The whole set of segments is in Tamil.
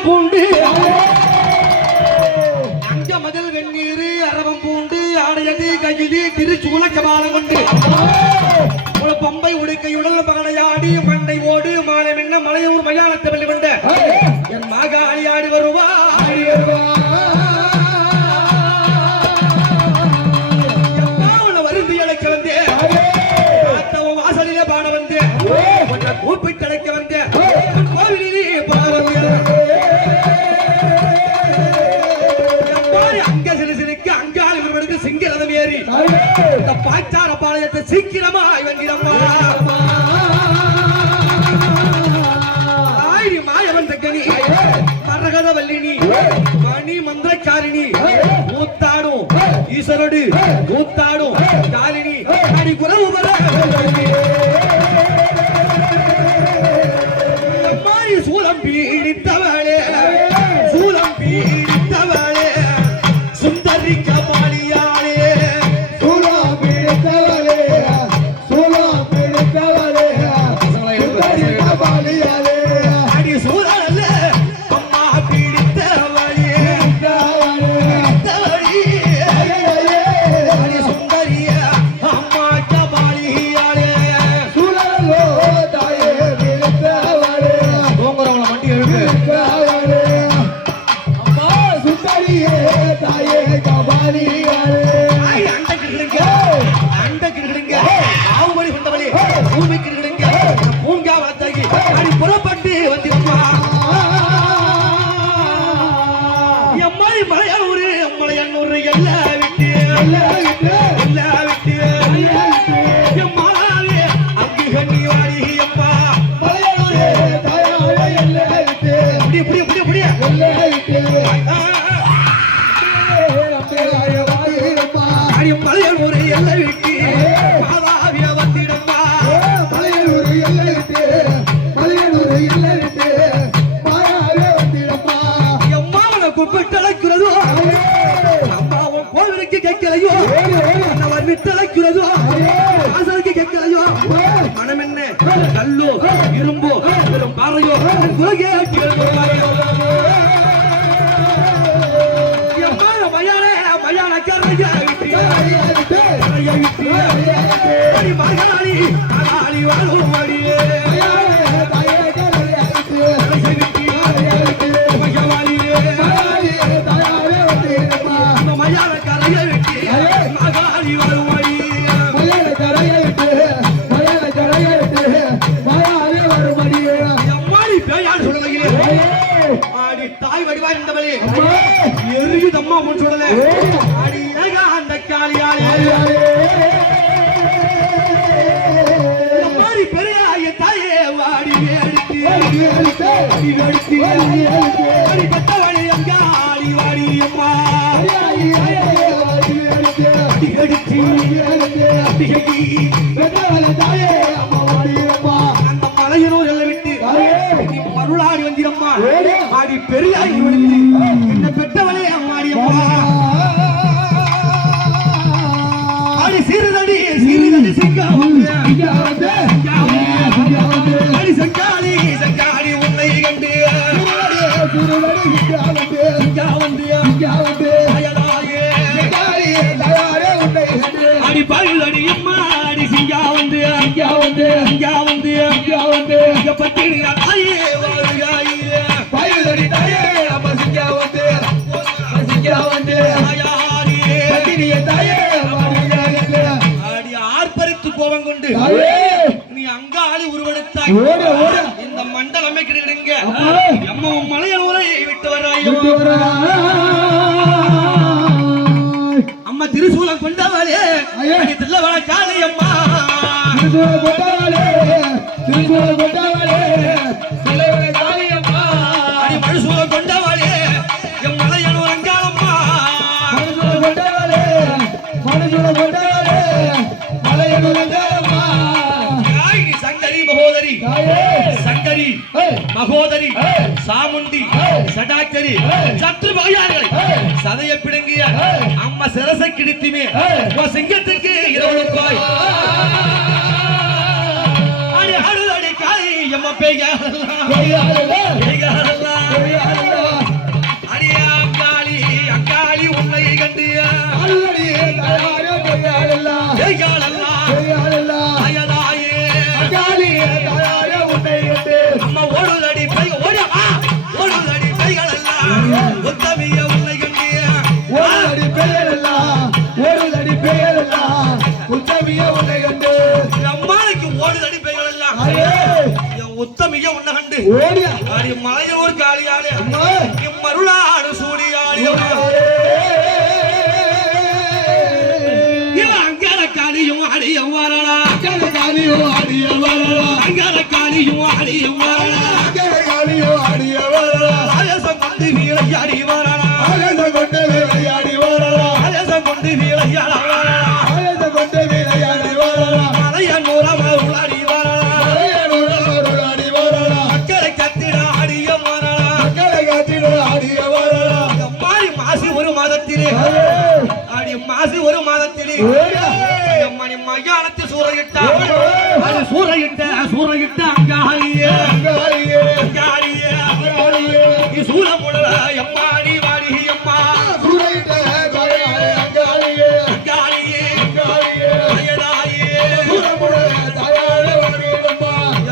அரவம் பூண்டு அங்க மதில் வெந்நீர் அரவம் பூண்டு ஆடையது கையிலி திருச்சூல கபாலம் கொண்டு பம்பை உடுக்கையுடல் பகடையாடி மண்டை ஓடு மாலை மின்ன மலையூர் மயானத்தை வெளிவந்த என் மாகாளி ஆடி வருவா ஆடி வருவா வருந்தி அழைக்க வந்தேன் வாசலிலே பாட வந்தேன் கூப்பிட்டு அழைக்க வந்தேன் கோவிலே பாட வந்தேன் அங்க சிறு சிறுக்கு அங்காளி ஒருவனுக்கு சிங்கரதம் ஏறி இந்த பாச்சார பாளையத்தை சீக்கிரமா இவங்கிடம்மா மாயவன் தக்கனி மரகத வல்லினி மணி மந்திரக்காரிணி கூத்தாடும் ஈஸ்வரோடு கூத்தாடும் காலினி அடி குறவு வர சூலம் பீடித்தவளே சூலம் பீடித்தவளே சுந்தரி கபாலியாளே சூலம் பீடித்தவளே சூலம் பீடித்தவளே சுந்தரி கபாலியாளே அடி சூழல்ல அம்மா பீடித்தவளே அடி சுந்தரிய அம்மா கபாலியாளே சூழலோ தாயே பீடித்தவளே தோங்குறவள மண்டி எழுது அம்மா சுந்தரியே தாயே கபாலியாளே அண்ட கிடுங்க ஆவுமணி கொண்டவளே பூமி கிடுங்க பூங்கா வளர்த்தாகி அடி புறப்பட்டு வந்திருப்பா எம்மாடி மலையானூர் மலையானூர் எல்லாம் விட்டு எம்மாவே அங்கு கண்ணி வாடி அம்மா மலையானூரே தாயாவே எல்லாம் விட்டு புடி அடி மலையானூர் எல்லாம் விட்டு மாதாவிய வந்திடம்மா மலையானூர் எல்லாம் விட்டு கூப்பிட்டு அழைக்கிறதோ அம்மாவும் கோவிலுக்கு கேட்கலையோ அவர் விட்டு அழைக்கிறதோ ஆசலுக்கு கேட்கலையோ மனம் என்ன கல்லோ இரும்போ பெரும் பாறையோ மயான கரையா மகாளி மகாளி வாழும் வழியே தாய் வடிவா இருந்தவளே எரியுதம்மா முன் சொல்லல அடியாக அந்த காளியாளே மாறி பெரியாய தாயே வாடி அடித்து அடி பத்தவளே அங்க ஆடி வாடி அம்மா அந்த மலையனூர் எல்லாம் விட்டு மருளாடி வந்திரம்மா ஆடி பெரியாகி விழுந்து என்ன பெற்றவளே அம்மாடி அம்மா ஆடி சீருதடி அடி சங்காளி உன்னை கண்டு அடி பல்லடி அம்மா அடி சிங்கா வந்து பத்திரி தாயே வாழ்காயே பல்லடி தாயே அம்மா சிங்கா வந்து பத்திரிய தாயே அடி ஆர்ப்பரித்து கோபம் கொண்டு நீ அங்காளி உருவெடுத்தாய் இந்த மண்டலமே கிடைங்க அம்மா மலையனூரை விட்டு வராய் அம்மா திருசூலம் கொண்டவளே தில்லவள காளி அம்மா திருசூலம் கொண்டவளே தில்லவள காளி அம்மா அடி மழுசூலம் கொண்டவளே எம் மலையனூர் அங்காளம்மா மழுசூலம் கொண்டவளே மலையனூர் அங்காளம்மா சங்கரி மகோதரி சங்கரி மகோதரி சாமுண்டி சடாக்கரி சத்ரு பகையார்கள் சதைய பிடுங்கிய அம்மா சிரசை கிடித்துமே சிங்கத்துக்கு இரவு கோய் அடி அடி காய் அம்மா பேய்காரல்லாம் அடியே அங்காளி அங்காளி உன்னை கண்டு அம்மா ஓடுதடி பை ஓடியா ஓடுதடி பைகள் எல்லாம் உத்தமிய உன்னை கண்டு அம்மாளுக்கு ஓடுதடி பைகள் எல்லாம் உத்தமிய உன்னை கண்டு ஆடி மலையூர் காளியாளே மருளாடு சூடியாளியோ அங்கர காளியும் அடியும் வரலா அங்கர காளியும் அடியும் வரலா ஆயசம் கொண்டு வீழையாடி வரலா ஆயசம் கொண்டு வீழையாடி வரலா மலைய நூறமருளாடி வரலா மக்களை கத்திட ஆடிய வரலா அம்மாடி மாசி ஒரு மாதத்திலே ஆடி மாசி ஒரு மாதத்திலே அம்மணி மயானத்தை சூறையிட்டா அது சூறையிட்ட அங்காளியே நீ சூழமுடல எம்மாடி வாடி அம்மா அங்காளியே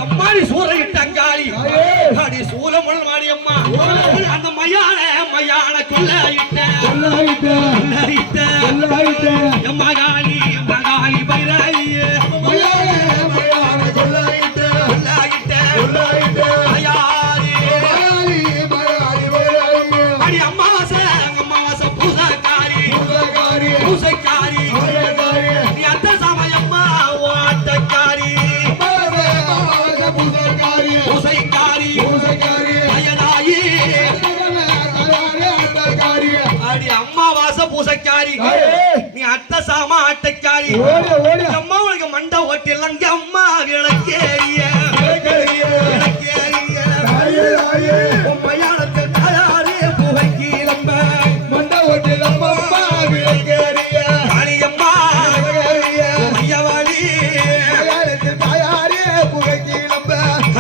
எம்மாடி சூறையிட்ட அங்காளி அடி சூழமுடல் மாடி அம்மா அந்த மயான கொள்ளையிட்ட மகாளி பைராயே அடி அம்மாவாசை பூசைக்காரி நீ அந்த சமயம்மா ஆட்டக்காரி பூசைக்காரி அயனாயி அடி அம்மாவாசை பூசைக்காரி நீ அத்த சாம ஆட்டக்காரி அம்மா உனக்கு மண்டை ஓட்டில் அங்க அம்மா விளக்கேறிய மயானத்தில் தயாரே புகைக்கு லம்ப மண்டை ஓட்டில் அம்மா விளக்கேறிய அடியம்மா மையவாளி தயாரே புகைக்கு லம்ப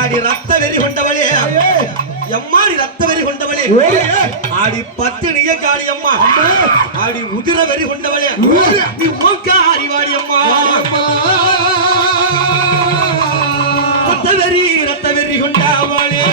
அடி ரத்த வெறி கொண்டவளே எம்மாடி ரத்த வெறி கொண்டவளே ஆடி பத்தினிய காளி அம்மா ஆடி உதிர வெறி கொண்டவளே நீ ஓங்காரி வாடி அம்மா ரத்த வெறி கொண்டவளே